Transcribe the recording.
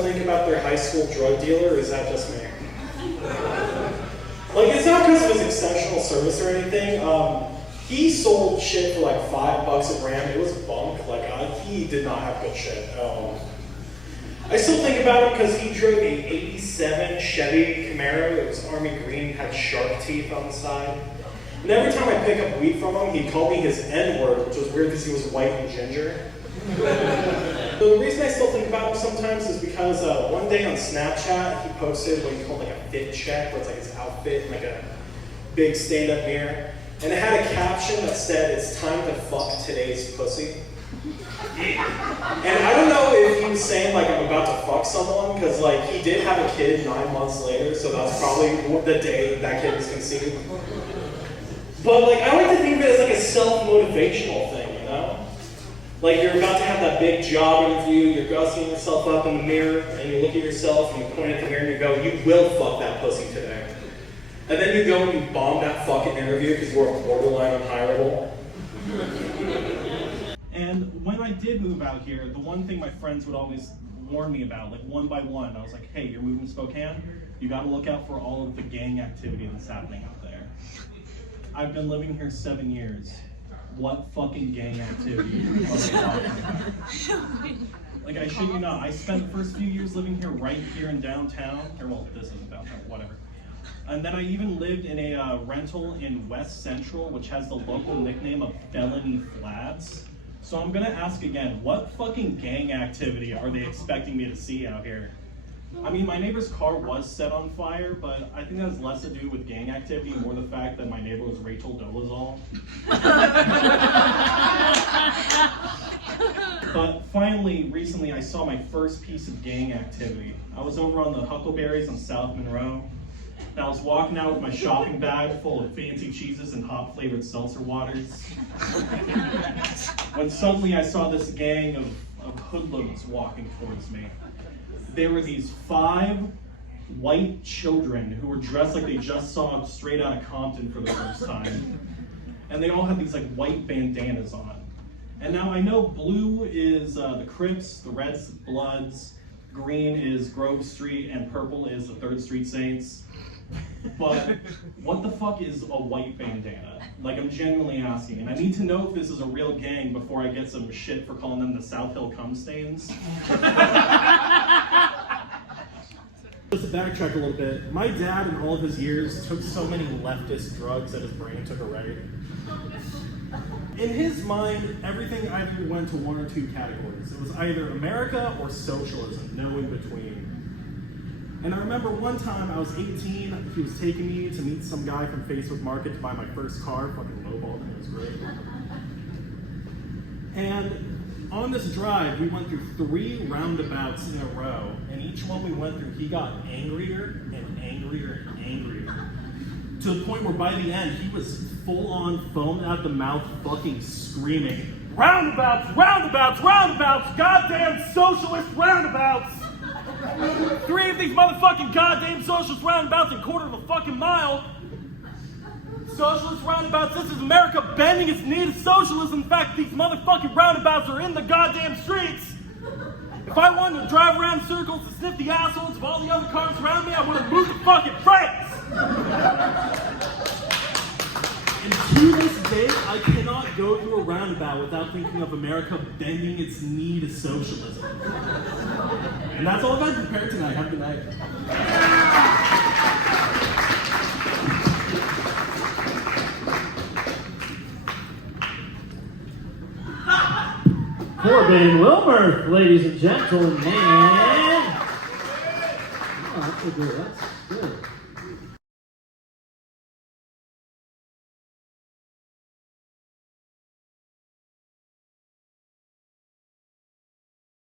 still think about their high school drug dealer, or is that just me? Like, it's not because of his exceptional service or anything. He sold shit for like $5 a gram. It was bunk. Like, he did not have good shit. I still think about him because he drove a '87 Chevy Camaro. It was army green, had shark teeth on the side. And every time I pick up weed from him, he'd call me his N-word, which was weird because he was white and ginger. So the reason I still think about him sometimes is because one day on Snapchat, he posted what he called like a fit check, where it's like his outfit in like a big stand-up mirror. And it had a caption that said, "It's time to fuck today's pussy." And I don't know if he was saying like, I'm about to fuck someone, because like he did have a kid 9 months later, so that's probably the day that kid was conceived. But like, I like to think of it as like a self-motivational thing, you know? Like, you're about to have that big job interview, you're gussing yourself up in the mirror, and you look at yourself and you point at the mirror and you go, "You will fuck that pussy today." And then you go and you bomb that fucking interview because you were borderline unhireable. And when I did move out here, the one thing my friends would always warn me about, like one by one, I was like, "Hey, you're moving to Spokane, you gotta look out for all of the gang activity that's happening out there." I've been living here 7 years. What fucking gang activity are they talking about? Like, I shit you not, I spent the first few years living here right here in downtown, or well, this isn't downtown, whatever. And then I even lived in a rental in West Central, which has the local nickname of Felony Flats. So I'm gonna ask again, what fucking gang activity are they expecting me to see out here? I mean, my neighbor's car was set on fire, but I think that has less to do with gang activity, more the fact that my neighbor was Rachel Dolezal. But finally, recently, I saw my first piece of gang activity. I was over on the Huckleberries on South Monroe, and I was walking out with my shopping bag full of fancy cheeses and hop-flavored seltzer waters, when suddenly I saw this gang of hoodlums walking towards me. There were these 5 white children who were dressed like they just saw Straight Outta Compton for the first time. And they all had these like white bandanas on. And now I know blue is the Crips, the red's Bloods, green is Grove Street, and purple is the 3rd Street Saints. But what the fuck is a white bandana? Like, I'm genuinely asking, and I need to know if this is a real gang before I get some shit for calling them the South Hill Cum-Stains. Just to backtrack a little bit, my dad in all of his years took so many leftist drugs that his brain took a right. In his mind, everything either went to one or two categories. It was either America or socialism, no in between. And I remember one time I was 18, he was taking me to meet some guy from Facebook Market to buy my first car, fucking lowballed, and it was great. And on this drive, we went through 3 roundabouts in a row, and each one we went through, he got angrier and angrier and angrier. To the point where by the end, he was full-on foam at the mouth, fucking screaming, "Roundabouts, roundabouts, roundabouts, goddamn socialist roundabouts! 3 of these motherfucking goddamn socialist roundabouts in quarter of a fucking mile. Socialist roundabouts, this is America bending its knee to socialism. In fact, these motherfucking roundabouts are in the goddamn streets. If I wanted to drive around in circles and sniff the assholes of all the other cars around me, I would have moved to fucking France." And to this day, I cannot go through a roundabout without thinking of America bending its knee to socialism. And that's all I've prepared tonight. Have a good night. Corbin Willmorth, ladies and gentlemen. Oh, that's good.